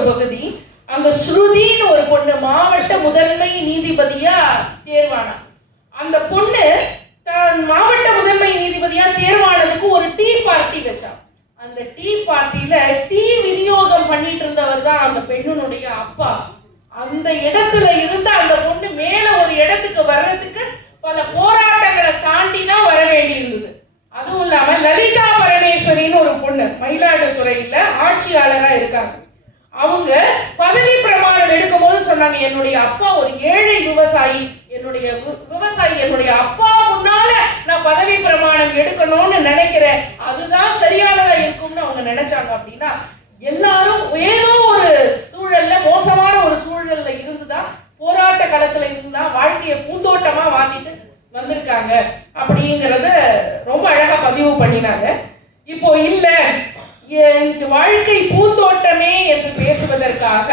ஒரு பகுதி. அங்க ஸ்ருதின்னு ஒரு பொண்ணு மாவட்ட முதன்மை நீதிபதியா தேர்வானா. அந்த பொண்ணு தான் மாவட்ட முதன்மை நீதிபதியா தேர்வானதுக்கு ஒரு டீ பார்ட்டி வச்சா. அந்த டீ பார்ட்டியில டீ விநியோகம் பண்ணிட்டு இருந்தவர் தான் அந்த பெண்ணுடைய அப்பா. அந்த இடத்துல இருந்து அந்த பொண்ணு மேல ஒரு இடத்துக்கு வர்றதுக்கு பல போராட்டங்களை தாண்டி தான் வர வேண்டி இருந்தது. அதுவும் இல்லாம லலிதா பரமேஸ்வரின்னு ஒரு பொண்ணு மயிலாடுதுறையில ஆட்சியாளரா இருக்காங்க. அவங்க பதவி பிரமாணம் எடுக்கும் போது சொன்னாங்க, என்னுடைய அப்பா ஒரு ஏழை விவசாயி, என்னுடைய அப்பா முன்னால நான் பதவி பிரமாணம் எடுக்கணும்னு நினைக்கிறேன், அதுதான் சரியானதா இருக்கும்னு அவங்க நினைச்சாங்க. அப்படின்னா எல்லாரும் ஏதோ ஒரு சூழல்ல, மோசமான ஒரு சூழல்ல இருந்துதான், போராட்ட களத்துல இருந்துதான் வாழ்க்கையை பூந்தோட்டமா வாங்கிட்டு வந்திருக்காங்க அப்படிங்கிறத ரொம்ப அழகா பதிவு பண்ணினாங்க. இப்போ இல்ல, எனக்கு வாழ்க்கை பூந்தோட்டமே என்று பேசுவதற்காக